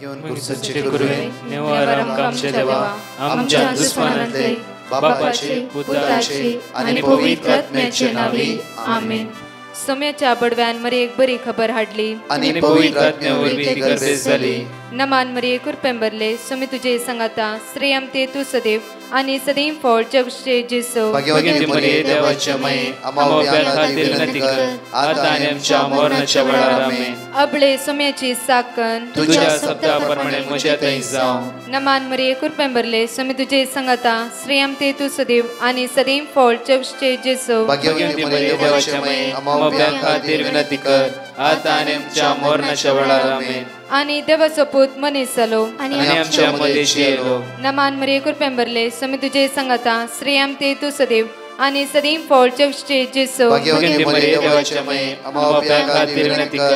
घेऊन कुर्सचे गुरुवे नेवारम आमचे देवा आमच्या दुश्मनांतले बापाचे पुत्राचे आणि पवित्र आत्म्याचे नावे आमेन. सोम्याच्या बडव्यान मरी एक बरी खबर हाडली आणि पवित्र आत्म्यावर ती गर्दी झाली. नमान मरी कुरपेंबरले सोमी तुझे संगाता श्रेयम ते तू सदैव आणि सदैव फळ जगचे जेसो. भाग्यवती मरिये देवाच्या माये आम्हा खातीर विनंती कर आता आणि आमच्या मरणाच्या वेळार आमेन. अबळे सोम्याची साकन तुझ्या शब्दाप्रमाणे म्हज्या थंय जावं. नमान मरी कुरपेंबरले सोमी तुझे संगाता श्रेयम ते तू सदैव आणि सदैव फळ जगचे जेसो. भाग्यवती मरिये देवाच्या माये आम्हा खातीर विनंती कर आता आणि आमच्या मरणाच्या वेळार आमेन. आणि देवाचो पूत मनीस जालो आणि आमच्या मध्येशी येलो. नमान मरी कुरपेंबरले सोमी तुझे संगाता श्रेयम ते तू सदैव आणि सदैव फळ जगचे जेसो. भाग्यवती मरिये देवाच्या माये आम्हा खातीर विनंती कर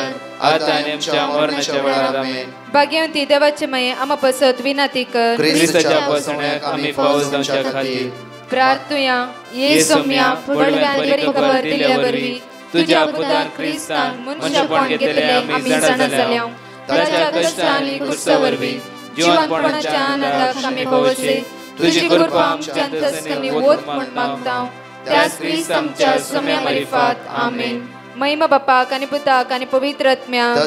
आता आणि आमच्या मरणाच्या वेळार आमेन. भाग्यवती देवाचे माये आम्हा पसत विनंती कर ख्रिस्ताच्या पसण्याक आम्ही पावस जावच्या खातीर प्रार्थुया. ये सोम्या बडव्यान बरी खबर दिल्या वरवी तुझ्या पुतान ख्रिस्तान मनशापण घेतले आम्ही जाणा जाल्या. ताच्या कष्टांनी कुर्सावरवी जीवनपणाच्या आनंदाक आम्ही पवसे तुझी कृपा आमच्या अंतस्करणी वोत म्हण मागता. त्याच ख्रिस्त आमच्या सोम्या मार्फत आमेन. महिमा बापाक आणि पुताक आणि पवित्र आत्म्याक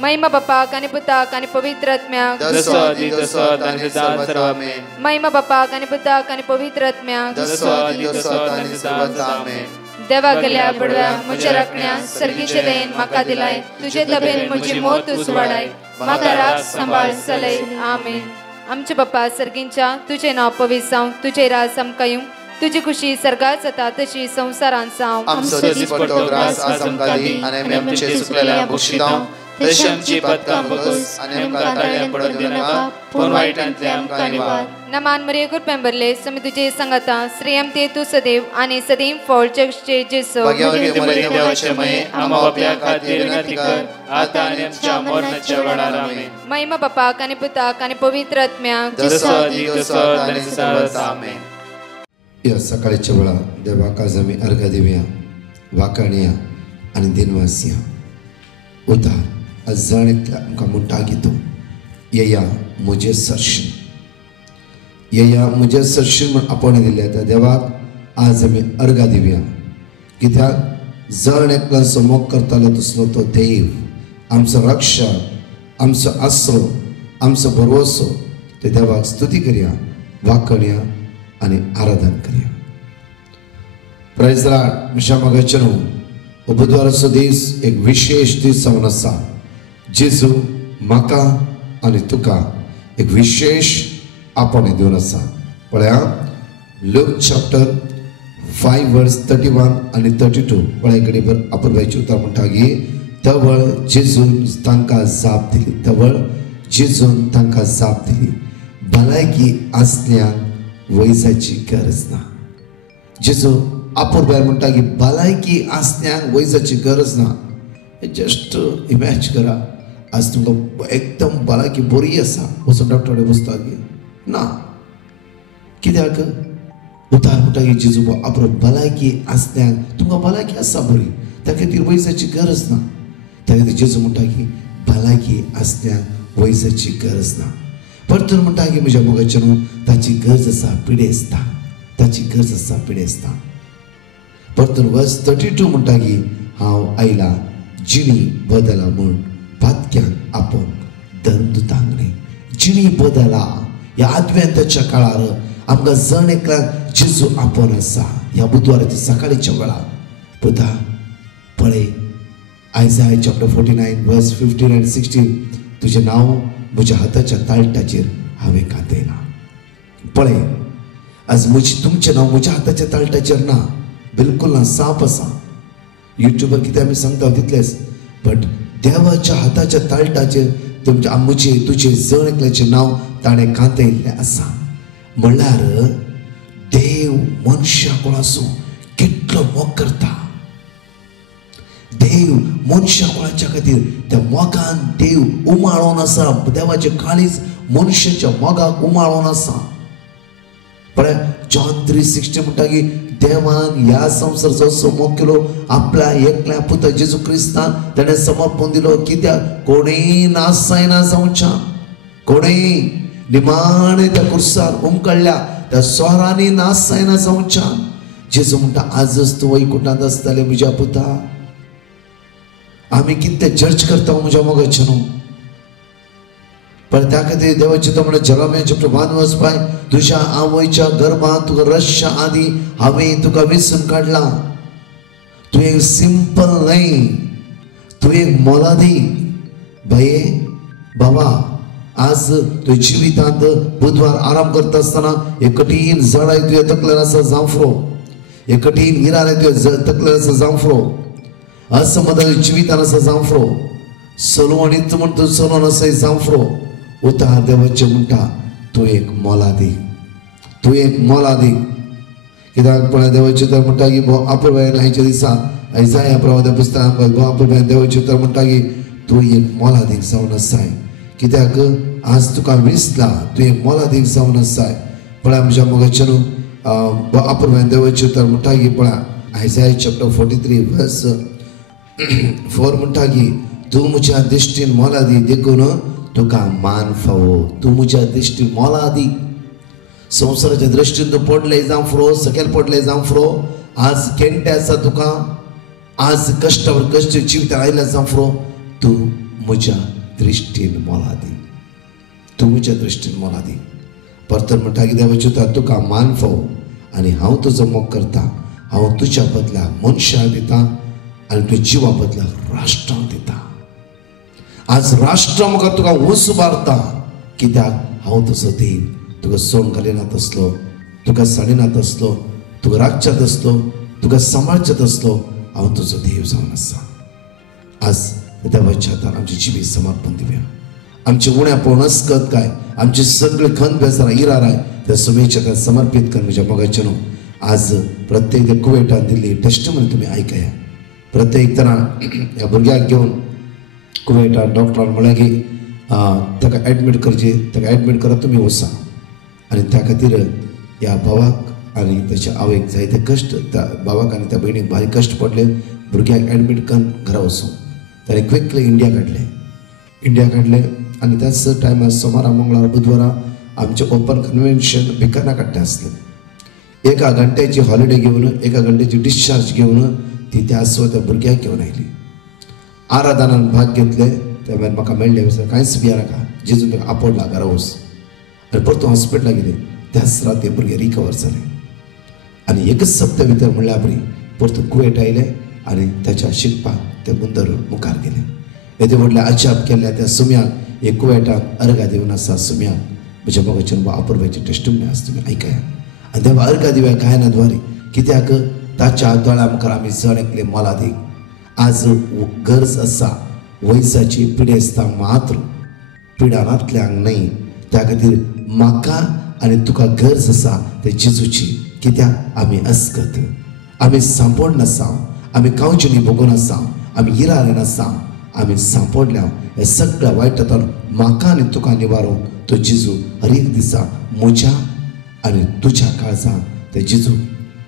महिमा बापाक आणि पुताक आणि पवित्र आत्म्याक महिमा बापाक आणि पुताक आणि पवित्र आत्म्याक. देवा गेल्या बडव्या म्हज्या राखण्या सर्गीचे देन म्हाका दिलाय तुझे तबेन म्हजी मोत उसवाडाय म्हाका राख सांबाळ चलय आमेन. आमचे बाप्पा सर्गींच्या तुझे नाव पवित्र जावं तुझे राज आमकां येवं तुझी खुशी सर्गात जाता तशी संसारांत जावं. आमचो दिसपट्टो ग्रास आज आमकां दी आनी आमी आमचे सुकलेल्या बक्षितांव तशी आमची पदकां बगस आनी आमकां ताळ्यां पडोवन दिनाका पूण वायटांतले आमकां निवार. नमान मरी कुरपेंबरले सोमी तुझे संगाता श्रेयम ते तू सदैव आणि सदैव फळ जगचे जेसो. भाग्यवती मरिये देवाचे माये आम्हा बाप्या खातीर विनंती कर आता आनी आमच्या मरणाच्या वेळार आमेन. महिमा बापाक आणि पुताक आणि पवित्र आत्म्याक आमेन. या सकाळच्या वेळा देवाक आज आमी अर्घ दिवया वाकाणया आनी दिनवासिया उदार आज जाणेतल्या आमकां म्हणटा घेतो येया म्हजे सरशीण येया म्हजे सरशीण म्हण आपण दिले त्या देवाक आज आमी अर्घ दिवया. कित्याक जण एकल्याचो मोग करतालो तसलो तो देव आमचो रक्षक आमचो आसरो आमचो भरवसो ते देवाक स्तुती करया वाकणया आनी आराधन करया. Praise the Lord. म्हज्या मोगाचेर हो बुधवाराचो दीस एक विशेष दीस जावन आसा. जेजू म्हाका आनी तुका एक विशेष आपण दिवन आसा. पळया लूक चॅप्टर 5 वर्स 31 आनी 32 पळय कडेन बर अपुरबायची उतर म्हणटा की तवळ जेजून तांकां जाप दिली तवळ जेजून तांकां जाप दिली भलायकी आसल्यान वैजाची गरज ना. जेजू अपुरबायर म्हणटा की भलायकी आसल्यान वैजाची गरज ना. जस्ट इमॅज करा आज तुमकां एकदम भलायकी बरी आसा वचून डॉक्टर कडेन बसता की ना कित्याक उतार म्हणटा की जेजू अपुरो भलायकी आसल्यान तुमकां भलायकी आसा बरी त्या खातीर वैजाची गरज ना. त्या खातीर जेजू म्हणटा की भलायकी आसल्यान वैजाची गरज ना. परतून म्हणटा की म्हज्या मोगाचेर ताची गरज आसा पिडेस्ता ताची गरज आसा पिडेस्ता. परतून वर्स 32 म्हणटा की हांव आयला जिणी बदला म्हूण पातक्यांक आपण धर्मदुतांक न्ही जिणी बदला. ह्या आद्वेंताच्या काळार आमकां जण एकल्याक जेजू आपण आसा. ह्या बुधवाराच्या सकाळीच्या वेळार पुता पळय आयजाया चॅप्टर 49 वर्स 15 आनी 16 तुजें नांव म्हज्या हाताच्या ताळटाचेर हांवें घातयलां. पळय आज तुमचें नांव म्हज्या हाताच्या ताळटाचेर ना बिलकुल ना साप आसा. युट्यूबर कितें आमी सांगता तितलेंच बट देवाच्या हाताच्या ताळटाचेर तुमच्या म्हजे तुजें जण एकल्याचें नांव ताणें घातयल्लें आसा. म्हणल्यार देव मनशा कोणाचो कितलो मोग करता. देव मनशा कोणाच्या खातीर त्या मोगान देव उमाळोन आसा. देवाचें काळीज मनशाच्या मोगाक उमाळोन आसा. पण जॉन 3:16 म्हणटा की देवान ह्या संवसाराचो समोग केलो आपल्या एकल्या पुत्र जेजू क्रिस्तान ताणें समर्पण दिलो कित्याक कोणीय नाश जायना जावच्या कोणीय निमाणे त्या कुर्सार उमकळल्या त्या सोरांनी नाश जायना जावच्या जेजू म्हणटा आजच तूं वैकुंठांत आसतलें म्हज्या पुता आमी कितें चर्च करता म्हज्या मोगाचें न्हू पण त्या खातीर देवाचें तो म्हणटा जगामें चॅप्टर 1 वर्स 5 तुज्या आवयच्या गर्भांत तुका रश्या आदी हांवें तुका वेंचून काडला तूं एक सिंपल न्हय तूं एक मोलादीक भये बाबा आज तुज्या जिवितांत बुधवार आराम करता आसतना एक कठीण जडाय तुज्या तकलेर आसा जांफरो एक कठीण हिरार तुज्या तकलेर आसा जांफरो असमदाय जिवितान आसा जांफरो सलवणीत म्हण तूं चलोन आसा जांफरो उतार देवाचें म्हणटा तूं एक मोलादीक तूं एक मोलादीक कित्याक पण देवाचें तर म्हणटा की भोव आपुरबायन आयच्या दिसा आयजाया प्रवाद पुस्तकांत भोव आपुरबायन देवाचें तर म्हणटा की तूं एक मोलादीक जावन आसाय कित्याक आज तुका विसला तूं एक मोलादीक जावन आसाय पळय आमच्या मोगाचें न्हू भोव आपुरबायन देवाचें तर म्हणटा की पळय आयजाया चॅप्टर 43 वर्स 4 म्हणटा की तूं म्हज्या दिश्टीन मोलादीक देखून तुका मान फावो तूं म्हज्या दिश्टीन मोलादीक संवसाराच्या दृश्टीन तूं पडले जावं फ्रो सकयल पडले जावं फ्रो आज केंटे आसा तुका आज कश्टावर कश्ट जिवितान आयल्या जावं फ्रो तूं म्हज्या दृश्टीन मोलादीक तूं म्हज्या दृश्टीन मोलादीक परतर म्हणटा की देवाचें तुका मान फावो आनी हांव तुजो मोग करता हांव तुज्या बदलाक मनशां दिता आनी तुज्या जिवा बदलाक राष्ट्रांक दिता आज राष्ट्र म्हाका तुका उंच उबारता कित्याक हांव तुजो देव तुका सोंग घालिनात आसलो तुका साडिनात आसलो तुका राखच्यात आसलो तुका सांबाळच्यात आसलो हांव तुजो देव जावन आसा आज देवाच्या हातान आमची जिवी समर्पण दिवया आमचे उण्या पळोवन अस्कत काय आमची सगळी खंत बेजारां इराराय त्या सुमेच्या हातान समर्पीत कर म्हज्या मोगाचें न्हू आज प्रत्येक त्या कुवेटान दिल्ली टेस्टमनी तुमी आयकया प्रत्येक तरां ह्या भुरग्याक घेवन कुवेटान डॉक्टरान म्हळें की ताका एडमीट करचे ताका एडमीट करत तुमी वचा आनी त्या खातीर ह्या भावाक आनी ताच्या आवयक जायते कश्ट त्या भावाक आनी त्या भयणीक भारी कश्ट पडले भुरग्याक एडमीट करून घरा वचून ताणें क्विकली इंडिया काडले आनी त्याच टायमार सोमारा मंगळार बुधवारा आमचें ओपन कन्वेन्शन भिकाना काडटा आसलें 1 घंट्याची हॉलिडे घेवन 1 घंट्याची डिस्चार्ज घेवन ती त्या भुरग्याक घेवन आयली आराधनान भाग घेतले त्यावेळेर म्हाका मेळ्ळे कांयच भिया नाका जेजू ताका आपडला घरा वच आनी परतून हॉस्पिटलाक गेले त्याच राती भुरगे रिकवर जाले आनी एकच सप्त्या भितर म्हणल्यार बरी परतून कुवेट आयले आनी ताच्या शिकपाक ते मुंदर मुखार गेले येदे व्हडले अजाप केल्ल्या त्या सुम्याक एक कुवेटाक अर्घा दिवन आसा सुम्याक म्हज्या मोगाचें अपूर्वाची टेस्टमनी आसा तुमी आयकया आनी देवा अर्घा दिव्या गायनाद्वारे कित्याक ताच्या दोळ्या मुखार आमी सण एकले मोलादीक आज गरज आसा वयसाची पिडेस्तां मात्र पिडारांतल्यांक न्हय त्या खातीर म्हाका आनी तुका गरज आसा ते जेजूची कित्याक आमी अस्कत आमी सांपड नासा आमी कांवचिनी भोगून आसा आमी हिरारेन आसा आमी सांपडल्या हे सगळ्या वायटांतल्यान म्हाका आनी तुका निवारूंक तो जेजू हर एक दिसा म्हज्या आनी तुज्या काळजांत ते जेजू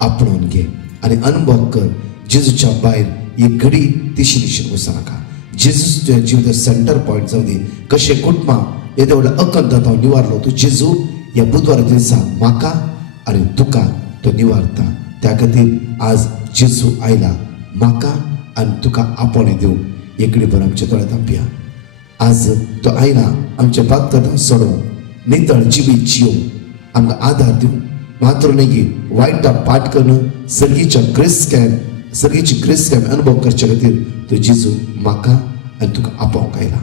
आपणून घे आनी अनुभव कर जेजूच्या भायर एक घडी तिशी दिशेन वचनाका जेजू तुज्या जिविताचो सेंटर पॉयंट जावन दी कशें कुटुंबां येदे व्हडल्या अकंतात हांव निवारलो तूं जेजू ह्या बुधवारा दिसा म्हाका आनी तुका तो निवारता त्या खातीर आज जेजू आयला म्हाका आनी तुका आपणे दिवंक एकडी भर आमच्या दोळ्यांत थांबया आज तो आयला आमच्या पातकांत सोडोवंक नितळ जिवीत जियोवंक आमकां आदार दिवंक मात्र न्ही की वायटा पाठ करून सर्गीची क्रिस्त अनुभव करचे खातीर तो जेजू म्हाका आनी तुका आपोवंक आयला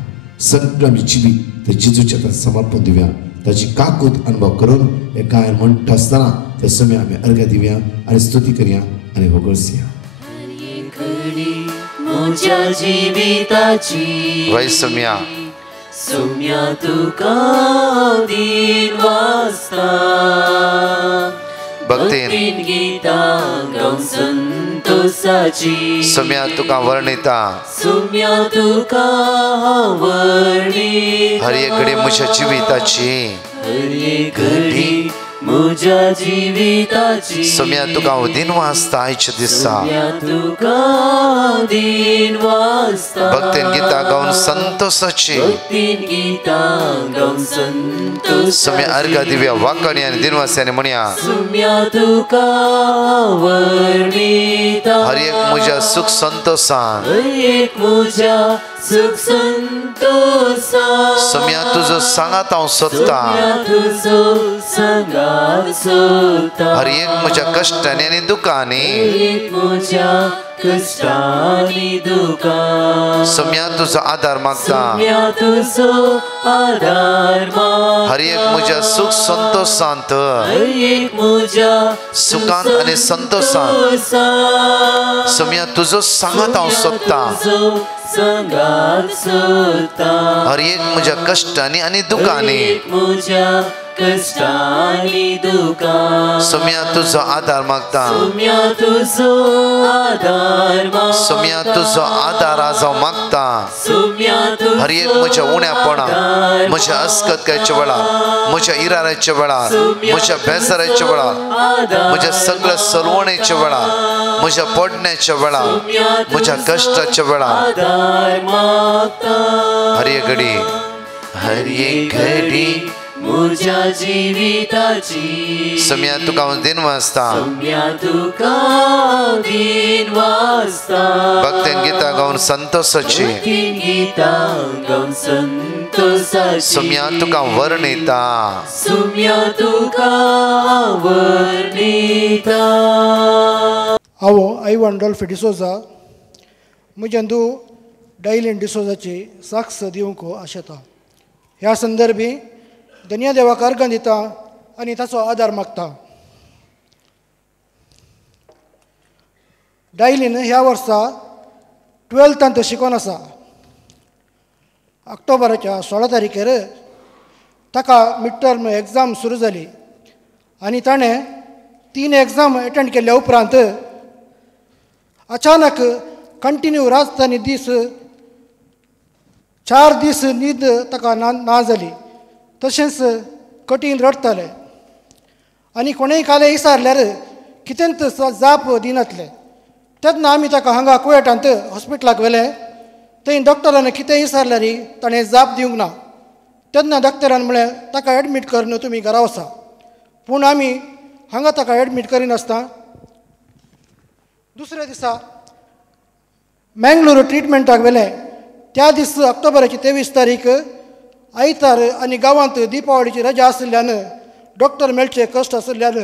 सगळें आमी जिवीत ते जेजूच्या हातांत समर्पण दिवया ताची काकूत अनुभव करून हे गायन म्हणटा आसतना ते समय आमी अर्घ्य दिवया आनी स्तुती करया आनी होगळसया म्हज्या जिविताची वय सम्या सुम्या तुका दिन वाजता भक्तीन गीतां गावन संतोषाची सम्या तुका वर्णिता सुम्या तुका वर्णी हर एक घडी म्हज्या जिविताची हर एक घडी म्हज्या जिविताची सोम्या तुका हांव दिनवासता आयच्या दिसा सोम्या तुका दिनवासता भक्तीन गितां गावन संतोषाची भक्तीन गितां गावन संतोष सोम्या अर्घा दिव्या वाकणी आनी दिनवास्यानी म्हणया सोम्या तुका वर्णिता हर एक म्हज्या सुख संतोषान हर एक म्हज्या सुख संतोषान सोम्या तुजो सांगात हांव सोदता सोम्या तुजो सांगात सोदता हर एक म्हज्या कश्टांनी आनी दुखांनी एक म्हज्या कश्टांनी दुखां सोम्या तुजो आदार मागता सोम्या तुजो आदार मागता हर एक म्हज्या सुख संतोषांत हर एक म्हज्या सुखांत आनी संतोषांत संतोषान सोम्या तुजो सांगात हांव सोदता तुजो सांगात सोदता हर एक म्हज्या कश्टांनी आनी दुखांनी एक म्हज्या कश्टांनी दुखां सोम्या तुजो आदार मागता सोम्या तुजो आदार मागता सोम्या तुजो आदार आज हांव मागता सोम्या तुजो हर एक म्हज्या उण्यापणां म्हज्या अस्कतकायच्या वेळार म्हज्या इराराच्या वेळार म्हज्या बेजाराच्या वेळार म्हज्या सगळ्या सलवणेच्या वेळार म्हज्या पडण्याच्या वेळार म्हज्या कश्टाच्या वेळार आदार मागता हर एक घडी हर एक घडी म्हज्या जिविताची सोम्या तुका हांव दिनवासता सोम्या तुका दिनवासता भक्तीन गितां गावन संतोषाची भक्तीन गितां गावन संतोषाची सोम्या तुका वर्णिता सोम्या तुका वर्णिता हांव आयवान डॉल्फी डिसोजा म्हजेंदू डायलीन डिसोजाची साक्ष दिवंक आशेता ह्या संदर्भी धन्य देवाक अर्घ दिता आनी ताचो आदार मागता डायलीन ह्या वर्सा 12th शिकोन आसा ऑक्टोबराच्या 16 तारखेर ताका मिड टर्म एग्जाम सुरू जाली आनी ताणें 3 एग्जाम अटेंड केल्या उपरांत अचानक कंटिन्यू राजधानी दीस 4 दीस न्हीद ताका ना जाली तशेंच कठीण रडतालें आनी कोणेंय काले विचारल्यार कितेंत जाप दिनातले तेन्ना आमी ताका हांगा कुवेटांत हॉस्पिटलाक व्हेलें थंय डॉक्टरान कितेंय विचारल्यार ताणें जाप दिवंक ना तेन्ना डॉक्टरान म्हळें ताका एडमीट कर न्हू तुमी घरा वचा पूण आमी हांगा ताका एडमीट करिनासता दुसऱ्या दिसा मँगलोर ट्रिटमेंटाक व्हेलें त्या दीस ऑक्टोबराची 23 तारीख आयतार आनी गांवांत दिपावळीची रजा आशिल्ल्यान डॉक्टर मेळचे कश्ट आशिल्ल्यान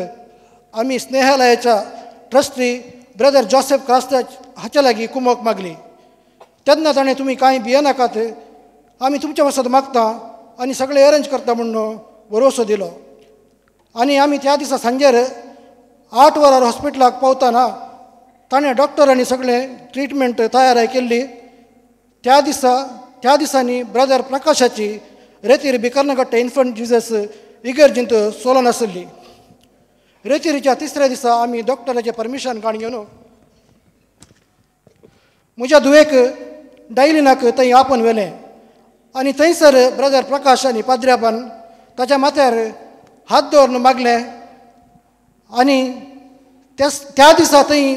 आमी स्नेहालयाच्या ट्रस्टी ब्रदर जोसेफ क्रास्ताच हाच्या लागीं कुमक मागली तेन्ना ताणें तुमी कांय भियेनाकात आमी तुमच्या वसत मागता आनी सगळें अरेंज करता म्हणून भरोसो दिलो आनी आमी त्या दिसा सांजेर 8 वरार हॉस्पिटलाक पावतना ताणें डॉक्टरांनी सगळें ट्रिटमेंट तयाराय केल्ली त्या दिसांनी ब्रदर प्रकाशाची रेतीर बिकर्नगट्टे इन्फंट जिजस इगर्जींत सोलन आसली रेतीरीच्या 3ऱ्या दिसा आमी डॉक्टराचें परमिशन काण घेवन म्हज्या दुयेक डायलिनाक थंय आपन व्हेलें आनी थंयसर ब्रदर प्रकाश आनी पाद्र्यापान ताच्या माथ्यार हात दवरून मागलें आनी त्या दिसा थंय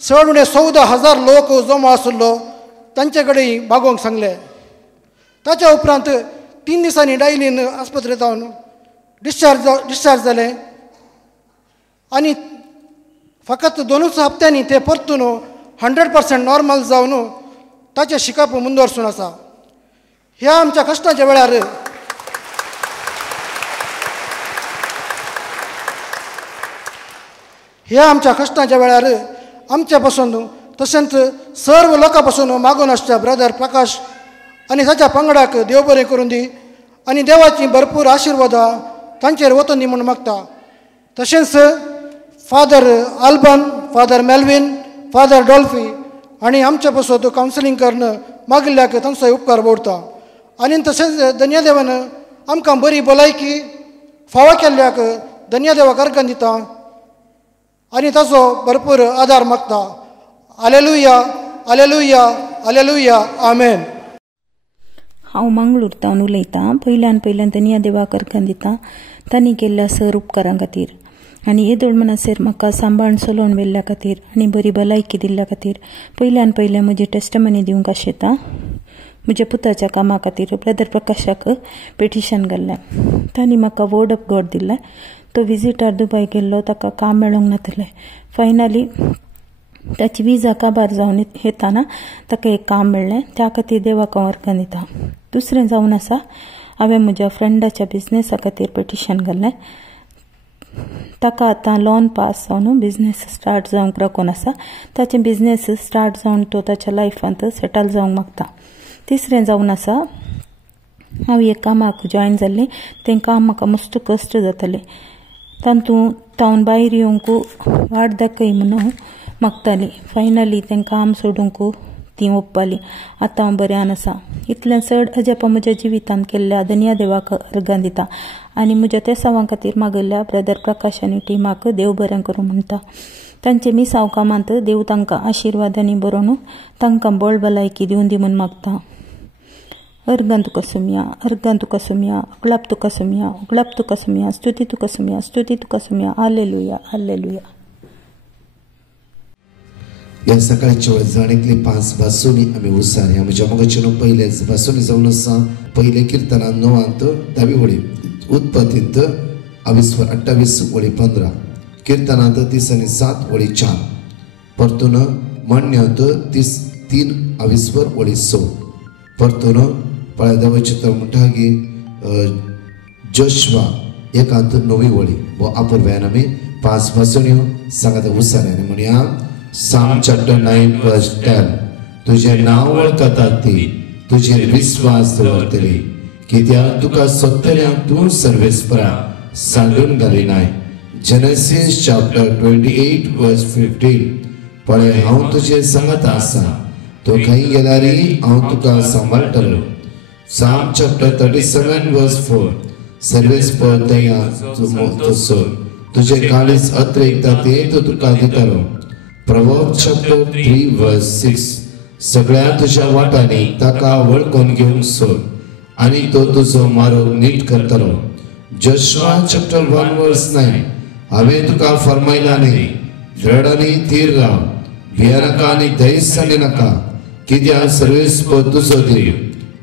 चड उणें 14,000 लोक जमा आसलो तांचे कडेन मागोवंक सांगलें ताच्या उपरांत 3 दिसांनी डायलीन आस्पत्रेंत जावन डिस्चार्ज जालें आनी फकत 2 हप्त्यांनी ते परतून 100% नॉर्मल जावन ताचें शिकप मुंदरसून आसा ह्या आमच्या कश्टाच्या वेळार आमच्या पासून तशेंच सर्व लोकां पासून मागून आसच्या ब्रदर प्रकाश आनी ताच्या पंगडाक देव बरें करून दी आनी देवाची भरपूर आशिर्वादां तांचेर वचून दी म्हूण मागता तशेंच फादर आल्बन फादर मेल्विन फादर डॉल्फी आनी आमच्या पासून कावन्सिलींग करून मागिल्ल्याक तांचोय उपकार बोडता आनी तशेंच धन्यदेवान आमकां बरी भलायकी फावो केल्ल्याक धन्यदेवाक अर्घ दिता आनी ताचो भरपूर आदार मागता Alleluia, alleluia, alleluia, amen. हांव मंगळूरतावन उलयतां. पयल्यान तांणी ह्या देवाक अर्घां दिता तांणी केल्ल्या सर उपकारां खातीर आनी येदोळ मनासेर म्हाका सांबाळून चलोवन व्हेल्ल्या खातीर आनी बरी भलायकी दिल्ल्या खातीर पयल्यान म्हजी टेस्टमनी दिवंक आशेतां. म्हज्या पुताच्या कामा खातीर ब्रदर प्रकाशाक पेटिशन घाल्लें. तांणी म्हाका वर्ड ऑफ गॉड दिल्लें. तो विजिटार दुबय गेल्लो, ताका काम मेळोंक नातलें. फायनली ताची विजा काबार जावन येताना ताका एक काम मेळ्ळें. त्या खातीर देवाक हांव अर्घां दिता. दुसरें जावन आसा, हांवें म्हज्या फ्रेंडाच्या बिझनेसा खातीर पेटिशन घाल्लें. ताका आतां लोन पास जावन बिझनेस स्टार्ट जावंक राखून आसा. ताचें बिझनेस स्टार्ट जावन तो ताच्या लायफांत सेटल जावंक मागता. तिसरें जावन आसा, हांव एक कामाक जॉयन जाल्लें. तें काम म्हाका मस्त कश्ट जातालें. तातूंत भायर येवंक वाट दाखय म्हणून मागतालीं. फायनली तें काम सोडूंक ती ओप्पालीं. आतां हांव बऱ्यान आसा. इतलें चड अजापां म्हज्या जिवितांत केल्ल्या धन्या देवाक अर्घां दिता आनी म्हज्या त्या सावां खातीर मागयल्ल्या ब्रदर प्रकाश आनी टिमाक देव बरें करूं म्हणटा. तांचे मिसांव कामांत देव तांकां आशिर्वादांनी बरोवन तांकां बळ भलायकी दिवन दी म्हूण मागता. अर्घां तुका सुमया, अर्घां तुका सुमया, उगळाप तुका सुमया, उगळाप तुका सुमया, स्तुती तुका सुमया, स्तुती तुका सुमया. Hallelujah, hallelujah. ह्या सकाळच्या वेळार जाणेतली 5 भासोनी आमी उसारया. म्हज्या मोगाचे न्हू पयले भासोनी जावन आसा. पयले किर्तनांत 9 10 वळी, उत्पत्तींत 28 वळी 15, किर्तनांत 30 आनी 7 वळी 4, परतून म्हणण्यांत 3 वळी 6, परतून पळय देवाचें म्हणटा की जोशवा 1 वळी. वो आपुरव्यान आमी 5 भासोन्यो सांगात उसारया. म्हणया Psalm chapter 9 verse 10. तुझे नाव वळखतात ती तुझेर विश्वास दवरतली, कित्याक तुका सोदतल्यांक तूं सर्वेस्परा सांडून घालिनाय. Genesis chapter 28 verse 15. पळय हांव तुजे सांगत आसा, तूं खंय गेल्यारय हांव तुका सांबाळटलो. Psalm chapter 37 verse 4. सर्वेस्पर दया तो सोद, तुझे काळीज अतिरिक्त ते तो तुका दितलो. Proverbs chapter 3 verse 6. सगळ्या तुझ्या वाटांनी ताका वळखून घेवंक सोद आनी तो तुजो मार्ग नीट करतलो. Joshua chapter 1 verse 9. हांवें तुका फरमायलां न्ही, दृढ आनी थीर राव, भियेनाका आनी धैर्य नाका, कित्याक सर्वेस्पर तुजो देव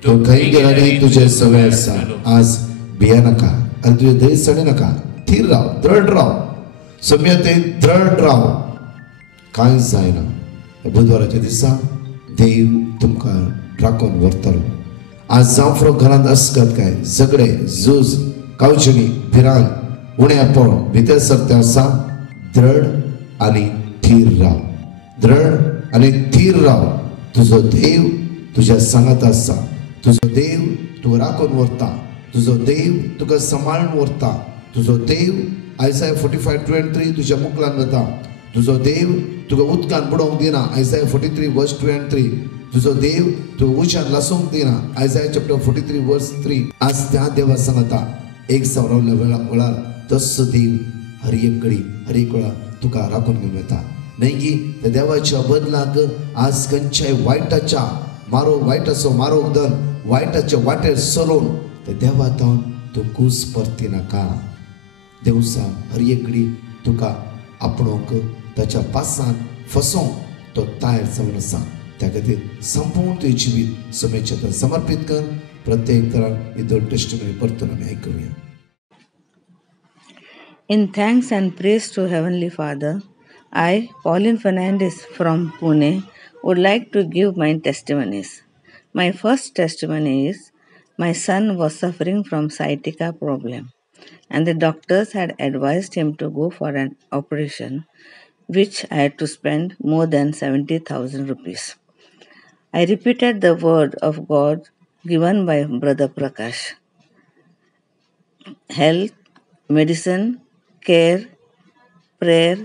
तो खंय गेल्यारय तुजे सवय आसा. आज भियेनाका आनी तुजे धैर्य नाका, थीर राव, दृढ राव, सम्यतेन दृढ राव, कांय जायना. बुधवाराच्या दिसा देव तुमकां राखून व्हरतलो. आज जावं फुडें घरांत आसतात काय झगडे, झूज, कावचणी, भिरांत, उणेपण भितर सरते आसा, दृढ आनी थीर राव, दृढ आनी थीर राव. तुजो देव तुज्या सांगात आसा. तुजो देव तुका राखून व्हरता. तुजो देव तुका सांबाळून व्हरता. तुजो देव Isaiah 45:23 तुज्या मुखलान वता. तुजो देव तुका उदकान बुडोवंक दिना. Isaiah 43 verse 2 and 3. तुजो देव तुका उशान लासूंक दिना. Isaiah chapter 43 verse 3. आज त्या देवा सांगता, एक सावरवल्या वेळार तसो देव हर एक घडी हर एक वेळा तुका राखून घेवन वता. न्हय की त्या देवाच्या बदलाक आज खंयच्याय वायटाच्या वायटाचो मारोग धन वायटाच्या वाटेर सरोवन त्या देवातावन तूं कूस परती नाका. देवसा हर एक घडी तुका आपणोक ताच्या पासांत फसोवंक तो तयार जावन आसा. त्या खातीर संपूर्ण तुवें जिवीत समेच्या समर्पीत कर. प्रत्येक तरान ही 2 टेस्टिमनी परतून आमी आयकुया. In thanks and praise to Heavenly Father, I, Pauline Fernandez from Pune, would like to give my testimonies. My first testimony is, my son was suffering from sciatica problem, and the doctors had advised him to go for an operation, which I had to spend more than 70,000 rupees. I repeated the word of God given by Brother Prakash. Health, medicine, care, prayer,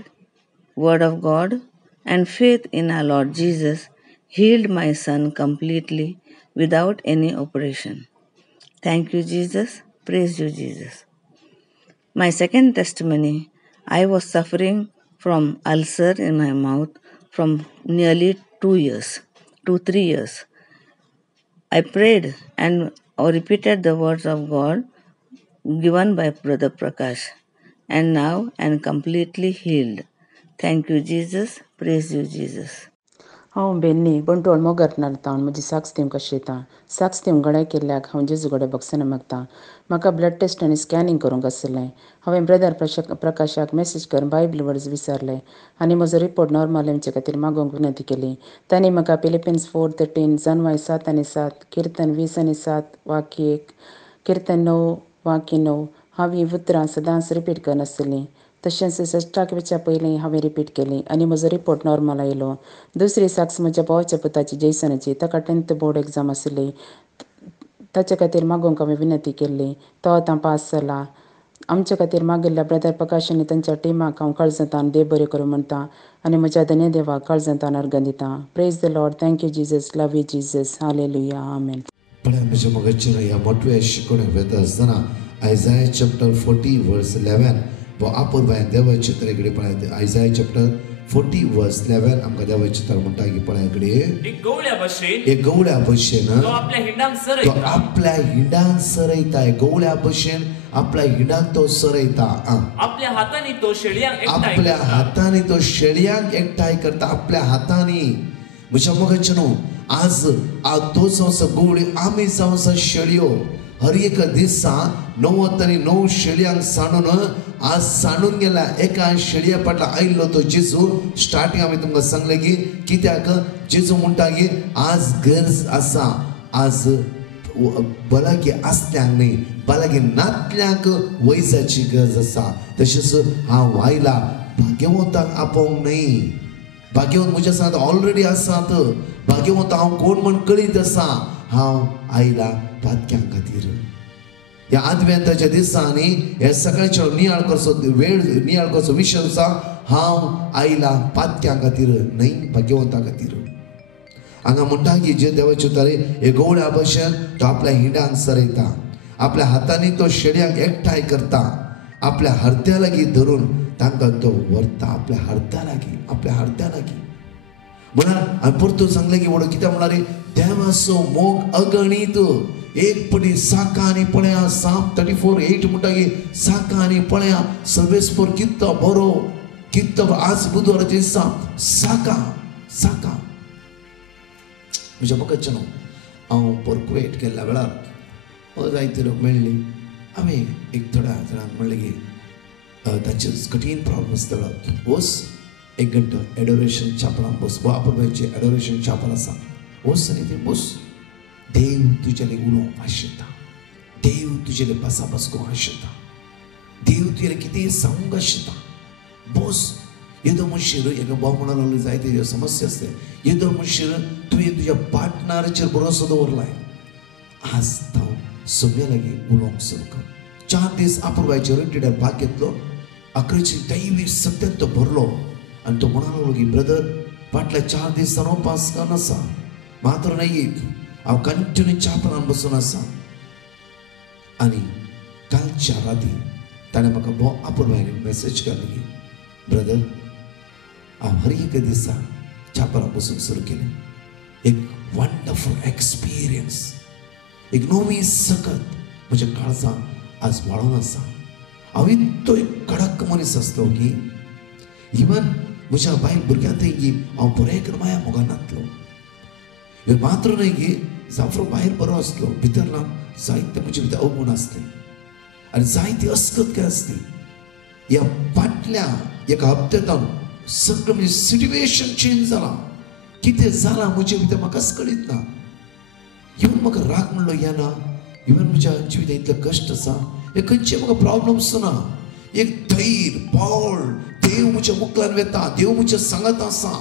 word of God, and faith in our Lord Jesus healed my son completely without any operation. Thank you, Jesus. Praise you, Jesus. My second testimony, I was suffering from ulcer in my mouth from nearly 2 years, 2-3 years. I prayed and repeated the words of God given by Brother Prakash, and now I am completely healed. Thank you, Jesus. Praise you, Jesus. हांव Benny बंटोळ मोगार नारतां म्हजी socks तेम कशें येता socks तेम गड्या केल्ल्याक हांव जेजू गडे बगसना मागतां म्हाका ब्लड टेस्ट आनी स्कॅनिंग करूंक आसलें हांवें ब्रदर प्रकाशाक मेसेज करून बायबल वर्ड्स विचारले आनी म्हजो रिपोर्ट नॉर्मल येवचे खातीर मागोवंक विनंती केली तांणी म्हाका फिलिपिन्स 4:13 जनवाय 7:7 किर्तन 20:7 वाक्य 1 किर्तन 9 वाक्य 9 हांव ही उतरां सदांच रिपीट करनासतलीं तशेंच सश्टाक वेच्या पयलीं हांवें रिपीट केली आनी म्हजो रिपोर्ट नॉर्मल आयलो दुसरी साक्स म्हज्या भावाच्या पुताची जैसनाची ताका 10th बोर्ड एग्जाम आसली ताचे खातीर मागोवंक हांवें विनंती केल्ली तो आतां पास जाला आमचे खातीर मागिल्ल्या ब्रदर प्रकाश आनी तांच्या टिमाक हांव काळजांतान देव बरें करूं म्हणटा आनी म्हज्या धन्य देवाक काळजांतान अर्घ दितां praise the Lord thank you Jesus love you Jesus hallelujah amen. पळय म्हज्या मगाचेर ह्या मोठ्या शिकोवण्याक वता आसतना आयजाया चॅप्टर 40 वर्स 11 वो आपुरबाय देवाचे तरेकडे पळय आयजाया चॅप्टर 40 वर्स 11 आमकां देवाचे तर म्हणटा की पळय कडे एक गवळ्या भशेन तो आपल्या हिंडांक सरयता गवळ्या भशेन आपल्या हिंडांक तो सरयता आपल्या हातांनी तो शेळयांक एकठांय करता आपल्या हातांनी म्हज्या मगाचे न्हू आज तो जावं गवळी आमी जावं शेळयो हर एक दिसा 9 शेळयांक सांडून आज सांडून गेला एका शेळया फाटला आयिल्लो तो जेजू स्टार्टिंग आमी तुमकां सांगलें की कित्याक जेजू म्हणटा की आज गरज आसा आज भलायकी आसल्यांक न्ही भलायकी नातल्यांक वयसाची गरज आसा तशेंच हांव आयला भाग्यवंतांक आपोवंक न्ही भाग्यवंत म्हज्या सांगता ऑलरेडी आसात भाग्यवंत हांव कोण म्हण कळीत आसा हांव आयला पातक्यां खातीर ह्या आदवेंताच्या दिसांनी हे सकाळचे नियाळ करचो वेळ नियाळ करचो विशय आसा हांव आयला पातक्यां खातीर न्हय भाग्यवंतां खातीर हांगा म्हणटा की जे देवाचे उतारे हे गवळ्या भशेन तो आपल्या हिंडांक सरयता आपल्या हातांनी तो शेळयांक एकठांय करता आपल्या हरत्या लागीं धरून तांकां तो व्हरता आपल्या हरत्या लागीं म्हणून हांवें परतून सांगलें की व्हडलो कित्याक म्हणल्यार देवाचो मोग अगणीत एक पटी साका आनी पळया साम 34:8 म्हणटा की साका आनी पळया सर्वेस्पर कित्तो बरो कित्तो आज बुधवाराच्या दिसा साका म्हज्या मगजचे न्हू हांव परकुवेट केल्ल्या वेळार जायते लोक मेळ्ळी हांवें एक थोड्या जाणांक म्हणलें की तांचे कठीण प्रॉब्लम आसता वस 1 घंटा एडोरेशन चापलां बस बापाचे एडोरेशन चापल आसा वस आनी थंय बस देव तुजेले उलोवंक आशिता देव तुजेले भासाभास करूंक आशिता देव तुजेले कितें सांगूंक आशिता बस येदो मनशार एका भाव म्हणून लागले जायते समस्या आसता येदो मनशार तुवें तुज्या पार्टनराचेर भरोसो दवरलाय आज हांव सगळ्या लागीं उलोवंक सुरू कर 4 दीस आपुरबायचे रिट्रीटार भाग घेतलो 11ची दैवीक सत्यान तो भरलो आनी तो म्हणूंक लागलो की ब्रदर फाटल्या 4 दिसान हांव पास करना आसा मात्र नाही हांव कंटिन्यू चापलान बसून आसा आनी कालच्या राती ताणें म्हाका भोव आपुरबायेन मेसेज केली की ब्रदर हांव हर एक दिसा चापलान बसून सुरू केलें एक वंडरफूल एक्सपिरियन्स एक नवी सकत म्हज्या काळजांत आज वाळून आसा हांव इतलो एक कडक मनीस आसलो की इवन म्हज्या बायल भुरग्यांतय की हांव बरें माया मोगान नातलो मात्र न्हय की जाफरो भायर बरो आसलो भितरल्यान जायते म्हजे भितर अवगुण आसले आनी जायती अस्कत काय आसली ह्या फाटल्या एका हप्त्यांत सगळें म्हणजे सिट्युएशन चेंज जाला कितें जालां म्हजे भितर म्हाकाच कळीत ना इवन म्हाका राग म्हणलो येना इवन म्हज्या जिवितांत इतले कश्ट आसा हे खंयचे म्हाका प्रॉब्लम्स ना एक धैर्य पावळ देव म्हज्या मुखार वेता देव म्हज्या सांगात आसा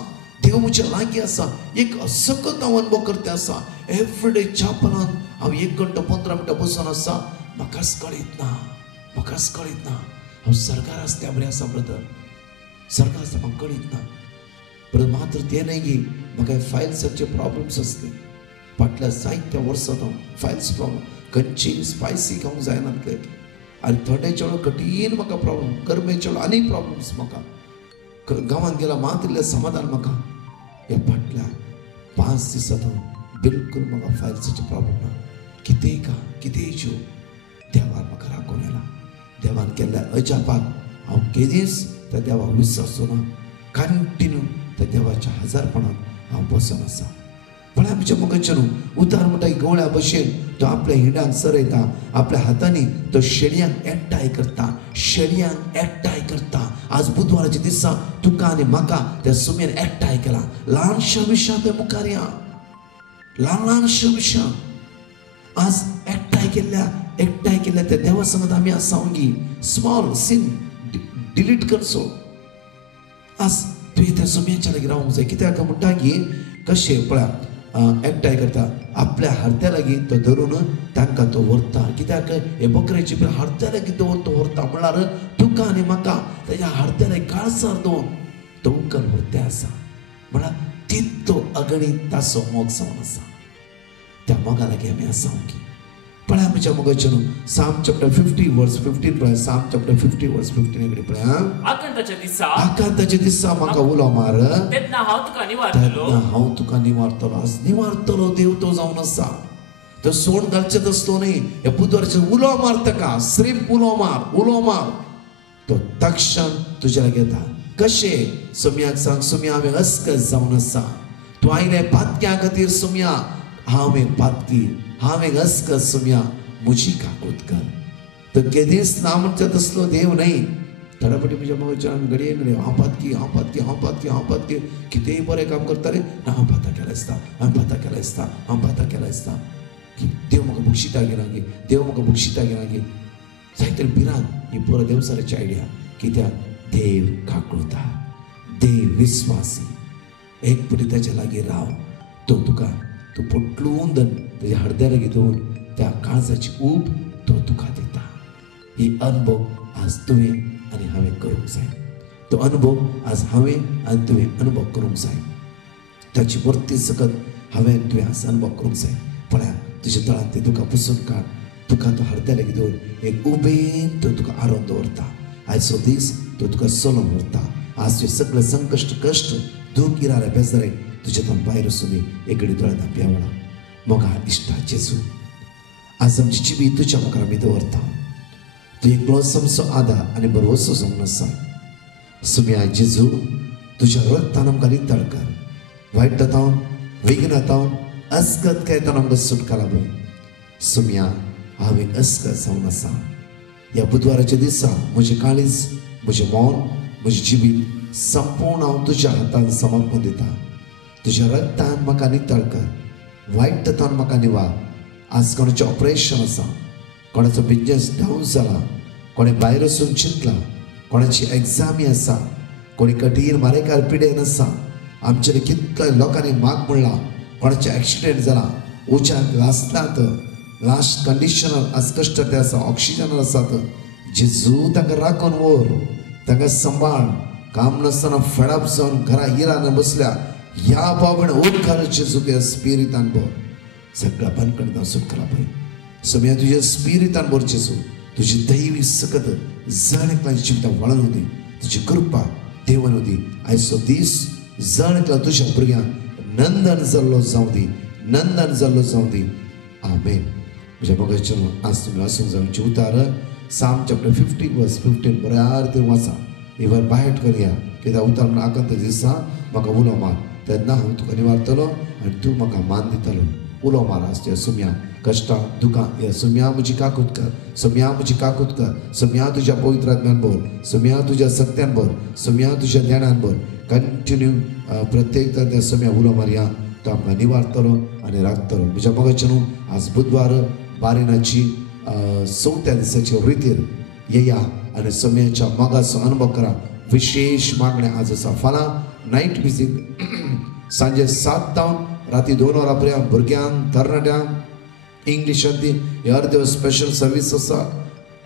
देव म्हज्या लागीं आसा एक सकत हांव अनुभव करता आसा एवरीडे चापलान हांव 1 घंटो 15 मिनटां बसून आसा म्हाकाच कळीत ना हांव सरकार आसल्या बरें आसा ब्रदर सरकार आसता म्हाका कळीत ना ब्रदर मात्र तें न्हय की म्हाका फायल्साचे प्रॉब्लम्स आसले फाटल्या जायत्या वर्सांत हांव फायल्स प्रॉब्लम खंयची स्पायसी खावंक जायनातले आनी थोड्याचे वेळ कठीण म्हाका प्रॉब्लम गरमेचे वेळ आनी प्रॉब्लम्स म्हाका गांवांत गेला मात इल्लें समाधान म्हाका ह्या फाटल्या 5 दिसांत हांव बिलकुल म्हाका फायल्साची प्रॉब्लेम ना. कितेंय ज्यो देवान म्हाका राखून येला. देवान केल्ल्या अजापाक हांव केदीस त्या देवाक विसरचो ना. कंटिन्यू त्या देवाच्या हजारपणान हांव बसून आसा. पण आमच्या मगच्यान उतार म्हणटा गवळ्या भशेन तो आपल्या हिंडांक सरयता, आपल्या हातांनी तो शेळयांक एकठांय करता. आज बुधवाराच्या दिसा तुका आनी म्हाका त्या सुमेन एकठांय केला. ल्हानशा विशयां ते मुखार या, ल्हानशा विशयां आज एकठांय केल्ल्या त्या देवा सांगत आमी आसा ओंगी स्मॉल सीन डिलीट करचो. आज तुवें त्या सुमयाच्या लागीं रावंक जाय. कित्याक म्हणटा की कशें पळय एकठांय करता, आपल्या हारत्या लागीं तो धरून तांकां तो व्हरता. कित्याक हे बकरेची हारत्या लागीं दवरून तो व्हरता म्हणल्यार तुका आनी म्हाका ताच्या हारत्या लागीं काळसार दवरून तो उखल व्हरते आसा. म्हळ्यार तितलो अगणीत ताचो मोग जावन आसा. त्या मोगा लागीं आमी आसा ओंगी. पळय आमच्या मोगाच्यान साम चॅप्टर 50 वर्स 15 पळय. साम चॅप्टर 50 वर्स 15 कडेन पळय. आकांताच्या दिसा म्हाका उलो मार, तेन्ना हांव तुका निवारतलो. आज निवारतलो देव तो जावन आसा. तो सोड घालचेच असलो न्ही. हे बुधवारचे उलो मार, ताका श्रीप उलो मार, तो तक्षण तुज्या लागीं येता. कशें सुमयाक सांग, सुमया हांवें अस्कस जावन आसा. तूं आयले पातक्या खातीर सुमया हांवें पातकी, हांवें अस्कस सुमया म्हजी काकूत कर. तो केदीस ना म्हणटा तसलो देव न्ही. थोड्या फावटी म्हज्या मगच्यान घडये हांव पातकी कितेंय बरें काम करता रे, हांव भाता केला दिसता. देव म्हाका बक्षिता घेना गे. जायतरी भिरांत ही पुरो देवसाराची आयडिया. कित्याक देव काकूता, देव विस्वासी. एक पुटी ताच्या लागीं राव. तो तुका तूं पोटलून धर, ताच्या हरद्या लागीं दवर, त्या काळजाची ऊब तो तुका दिता. ही अनुभव आज तुवें आनी हांवें करूंक जाय. तो अनुभव आज हांवें आनी तुवें अनुभव करूंक जाय. ताची वर्ती सकत हांवें तुवें आज अनुभव करूंक जाय. पळय तुज्या तळांत ते तुका पुसून काड, तुका तो हरद्या लागीं दवर. एक उबेन तो तुका आरोन दवरता. आयचो दीस तो तुका चलोवन व्हरता. आज तुवें सगळे संकश्ट कश्ट दूख इरारे बेजारे तुज्यातून भायर वचून एक घडी दोळ्यांत आपल्या वळा. मोगा इश्टा जेजू, आज आमची जिबी तुज्या मुखार आमी दवरता. तूं एकलो समसो आदार आनी बरोवसो जावन आसा. सुमया जेजू, तुज्या रक्तान आमकां नितळ कर. वायटांतावन विघ्नांतावन अस्कत कायतान आमकां सुटका लाभ. सुमया हांवें अस्कत जावन आसा. ह्या बुधवाराच्या दिसा म्हजें काळीज, म्हजें मौन, म्हजी जिबी संपूर्ण हांव तुज्या हातांत समर्पण दिता. तुज्या रक्तान म्हाका नितळ कर. वायटांतावन म्हाका निवार. आज कोणाचें ऑपरेशन आसा, कोणाचो बिजनेस डावन जाला, कोणी भायर वचून चिंतला, कोणाची एग्जामी आसा, कोणी कठीण मारेकार पिडेन आसा. आमचे कितल्या लोकांनी माग म्हणला, कोणाचे एक्सिडेंट जाला, उज्याक लासतात, लास्ट कंडिशनर आज कश्ट ते आसा, ऑक्सिजनार आसात. जेजू तांकां राखून व्हर, तांकां सांबाळ. काम नासतना फेडअप जावन घरा इरान बसल्या ह्या बाबण उदकार जेजू त्या स्पिरितान भर. सगळ्या बांदकडे सुटका पळय. सुमया तुज्या स्पिरितान भर जेजू. तुजी दैवी सकत जण एकल्याच्या जिवितांत वळून दी. तुजी कृपा देवन दी. आयचो दीस जण एकल्या तुज्या भुरग्यांक नंदन जाल्लो जावं दी. आमेन. म्हज्या मोगाच्यान आज तुमी वाचूंक जाय तुमचे उतार. साम चॅप्टर 50 वर्स 15 बऱ्यार ते वाचा. इवर बायट करया. कित्याक उतार म्हणून आकांत दिसा म्हाका उलो मार, तेन्ना हांव तुका निवारतलो आनी तूं म्हाका मान दितलो. उलो मार आज त्या सुमया कश्टां दुखां. हे सुमया म्हजी काकूत कर, सुमया म्हजी काकूत कर. सुमया तुज्या पवित्र आत्म्यान भर, सुमया तुज्या सत्यान भर, सुमया तुज्या ध्यानान भर. कंटिन्यू प्रत्येक त्या सुमया उलो मारया. तो आमकां निवारतलो आनी राखतलो. म्हज्या मोगाच्यान आज बुधवार बारिनाची 4थ्या दिसाच्या रितीर येया आनी सुमयाच्या मोगाचो अनुभव करा. विशेष मागणें आज आसा. फाल्यां नायट विजीट सांजे 7 तावन राती 2 वरां पर्यंत भुरग्यांक, तरणाट्यांक इंग्लिशांत ती हे अर्द्यो स्पेशल सर्वीस आसा.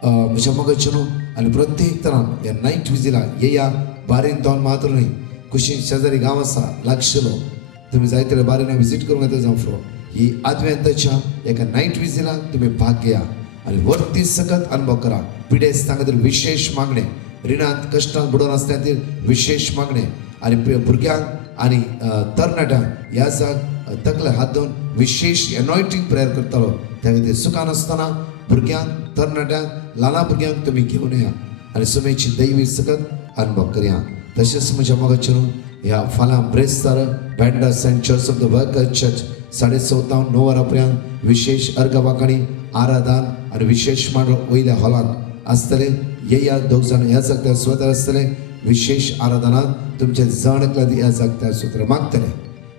म्हज्या मोगाच्यान आनी प्रत्येक तरान ह्या नायट विजिलाक येया. बारीन तावन मात्र न्ही, कुशीन शेजारी गांव आसा लागशिलो, तुमी जायते बारीना विजीट करूंक येता जावं फ्रो. ही आद्वेंताच्या एका नायट विजिलाक तुमी भाग घेया आनी वर्ती सकत अनुभव करा. पिडेस्तां खातीर विशेष मागणें, रिणांत कश्टांत बुडोवन आसल्या खातीर विशेष मागणें आनी भुरग्यांक आणि तरणाट्यांक ह्या जाग तकले हात धरून विशेष एनॉयटिंग प्रेयर करतालो त्या खातीर सुखान आसतना भुरग्यांक तरणाट्यांक ल्हान भुरग्यांक तुमी घेवन या आनी सुमेची दैवी सकत अनुभव करया. तशेंच म्हज्या मोगाचे ह्या फाल्यां ब्रेस्तार बँडा saint church of the worker church 14:30 9 वरांपर्यंत विशेष अर्घ वांकणी आराधन आनी विशेष मांडो वयल्या हॉलांत आसतले. येया दोग जाण ह्या जागत्यार सुवातेर आसतले. विशेष आराधनांत तुमचे जण एकल्यात ह्या जागत्यार सुवातेर मागतले.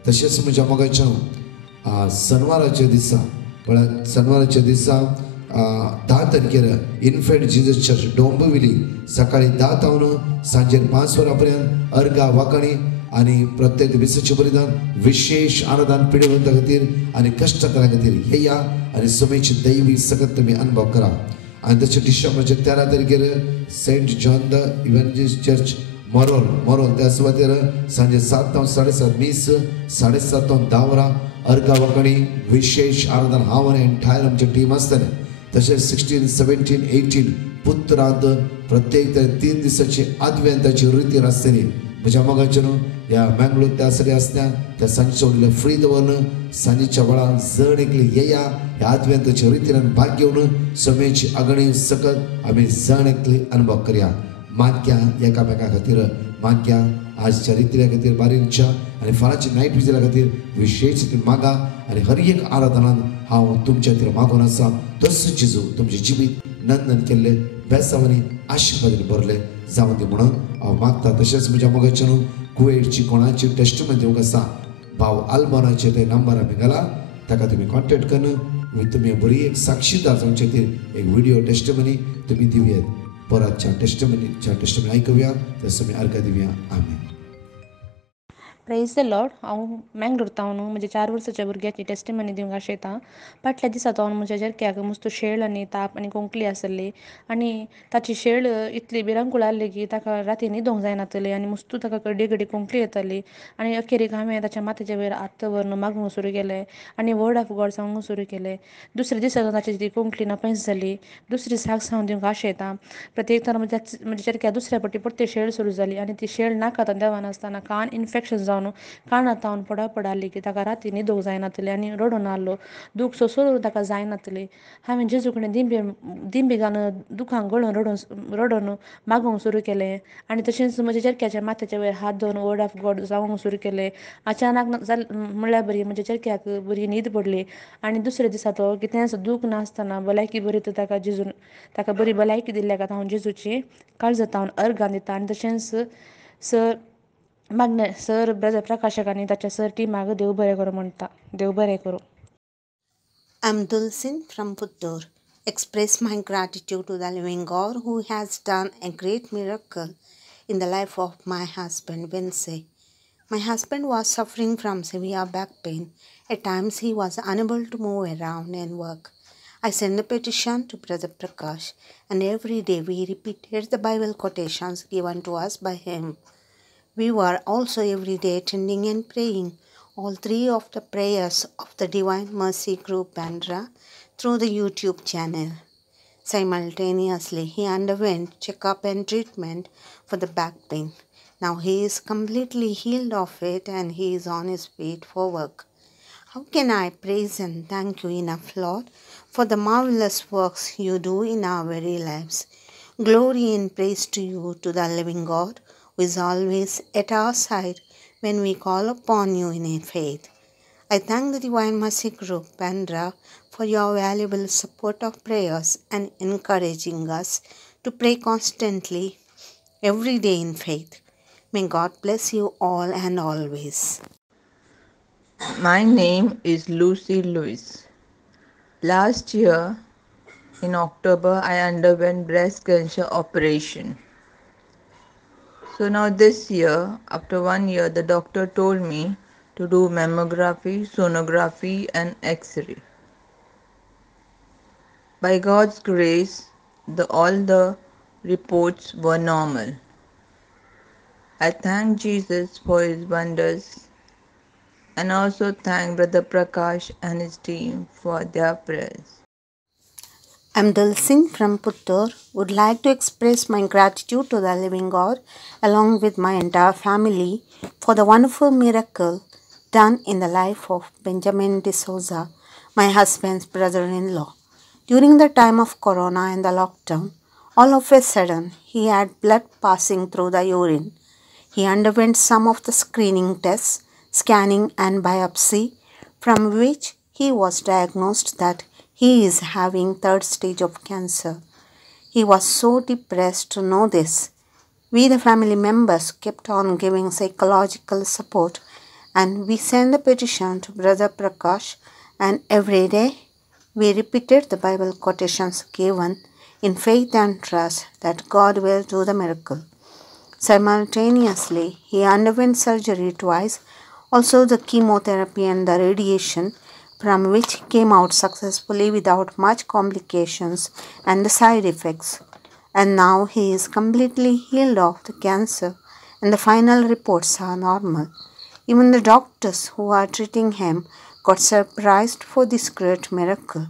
तशेंच म्हज्या मोगाचे शेनवाराच्या दिसा म्हळ्यार शेनवाराच्या दिसा 10 तारखेर इन्फेंट जीजस चर्च डोंबिवली सकाळी 10 तावन सांजेर 5 वरांपर्यंत अर्घा वांकणी आनी प्रत्येक दिसाचे बलिदान विशेष आराधन पिडवंता खातीर आनी कश्टकरां खातीर येया आनी सुमेची दैवी सकत तुमी अनुभव करा. आनी तशें डिसेंबराच्या 13 तारखेर Saint John the इव्हँजलिस्ट church Marol त्या सुवातेर सांजे 7 तावन 7:30 मीस 7:30 तावन 10 वरां अर्घा वांकणी विशेष आराधन हांव आनी एंटायर आमची टीम आसतले. तशेंच 16, 17, 18 पुत्रांत प्रत्येक 3 दिसाची आदव्यांताची रितीर आसतली. म्हज्या मोगाचे ह्या मँगलोर त्या साठी आसल्या त्या सांजेच्या उरले फ्री दवरून सांजेच्या वेळार जण एकली येया ह्या आदव्यांताच्या रितीन भाग घेवन समेची अगणी सकत आमी जण एकली अनुभव करया. माग्या एकामेका खातीर माग्या आजच्या रितील्या खातीर बारींच्या आनी फाल्यांची नायट विजिला खातीर विशेष मागा आनी हर एक आराधनांत हांव तुमच्या खातीर मागून आसा. तस जेजू तुमचें जिवीत नंदन केल्ले बेसांनी आशिर्वादांनी भरले जावं ती म्हणून हांव मागता. तशेंच म्हज्या मोगाचे कुवेटची कोणाची टेस्टमेंट दिवंक आसा भाव आल्बोनाचे ते नंबर आमी घाला ताका तुमी कॉन्टेक्ट करून तुमी बरी एक साक्षीदार जावचे खातीर एक व्हिडिओ टेस्टमनी तुमी दिवयात. परतच्या टेस्टमनी आयकुया तसो आमी अर्घ दिवया. आमीन. Praise the Lord. हांव मँगलोर तावन म्हज्या 4 वर्साच्या भुरग्याची टेस्टिमनी दिवंक आशयतां. फाटल्या दिसा तावन म्हज्या जरक्याक मस्त शेळ आनी ताप आनी कोंकली आसली आनी ताची शेळ इतली भिरांकूळ आसली की ताका राती न्हिदोंक जायनासलें आनी मस्त ताका घडी घडी कोंकली येताली आनी अखेरेक हांवें ताच्या माथ्याच्या वयर हात व्हरून मागूंक सुरू केलें आनी वर्ड ऑफ गॉड सांगूंक सुरू केलें. दुसऱ्या दिसा ताची ती कोंकली नापयस जाली. दुसरी साक्ष हांव दिवंक आशयतां. प्रत्येक तर म्हज्या जरक्या दुसऱ्या फावटी परते शेळ सुरू जाली आनी ती शेळ नाकात देवानासतना कान इन्फेक्शन जावन कानात तावन पडाली की ताका राती न्हिदोंक जायनासलें आनी रडून आसलो. दूख सोंसून ताका जायनासलें. हांवें जेजू कडेन दिंबी घालून दुखांक गळून रडून मागूंक सुरू केलें आनी तशेंच म्हज्या जरक्याच्या माथ्याच्या वयर हात दवरून वर्ड ऑफ गॉड जावंक सुरू केलें. अचानक म्हणल्यार बरी म्हज्या जरक्याक बरी न्हीद पडली आनी दुसऱ्या दिसा तो कितेंच दूख नासतना भलायकी बरी ताका जेजून ताका बरी भलायकी दिल्ल्या खातीर हांव जेजूची काळजां तावन अर्घां दिता. आनी तशेंच सर ब्रदर प्रकाशक आनी ताच्या सर टिमाक देव बरें करूं म्हणटा. देव बरें करूं. I'm Dulcin from Puttur. Express my gratitude to the living God who has done a great miracle in the life of my husband, Vince. My husband was suffering from severe back pain. At times he was unable to move around and work. I sent a petition to Brother Prakash and every day we repeated the Bible quotations given to us by him. We were also every day attending and praying all 3 of the prayers of the Divine Mercy Group Bandra through the YouTube channel. Simultaneously, he underwent checkup and treatment for the back pain. Now he is completely healed of it and he is on his feet for work. How can I praise and thank you enough, Lord, for the marvelous works you do in our very lives? Glory and praise to you, to the living God, who is always at our side when we call upon you in faith. I thank the Divine Mercy Group, Bandra, for your valuable support of prayers and encouraging us to pray constantly every day in faith. May God bless you all and always. My name is Lucy Lewis. Last year, in October, I underwent breast cancer operation. So now this year, after 1 year, the doctor told me to do mammography, sonography and X-ray. By God's grace, all the reports were normal. I thank Jesus for his wonders and also thank Brother Prakash and his team for their prayers. I'm Dulcin from Puttur. Would like to express my gratitude to the living God along with my entire family for the wonderful miracle done in the life of Benjamin D'Souza, my husband's brother-in-law. During the time of Corona and the lockdown, all of a sudden he had blood passing through the urine. He underwent some of the screening tests, scanning and biopsy, from which he was diagnosed that he is having third stage of cancer. He was so depressed to know this. We, the family members, kept on giving psychological support, and we sent the petition to Brother Prakash, and every day we repeated the Bible quotations given in faith and trust that God will do the miracle. Simultaneously, he underwent surgery twice, also the chemotherapy and the radiation, from which came out successfully without much complications and the side effects. And now he is completely healed of the cancer and the final reports are normal. Even the doctors who are treating him got surprised for this great miracle.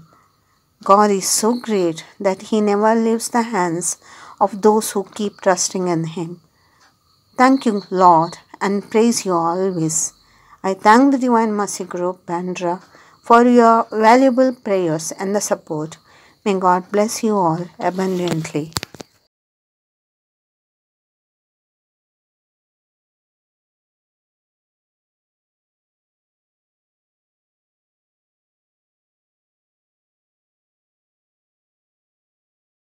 God is so great that he never leaves the hands of those who keep trusting in him. Thank you, Lord, and praise you always. I thank the Divine Mercy Group, Bandra, for your valuable prayers and the support. May God bless you all abundantly.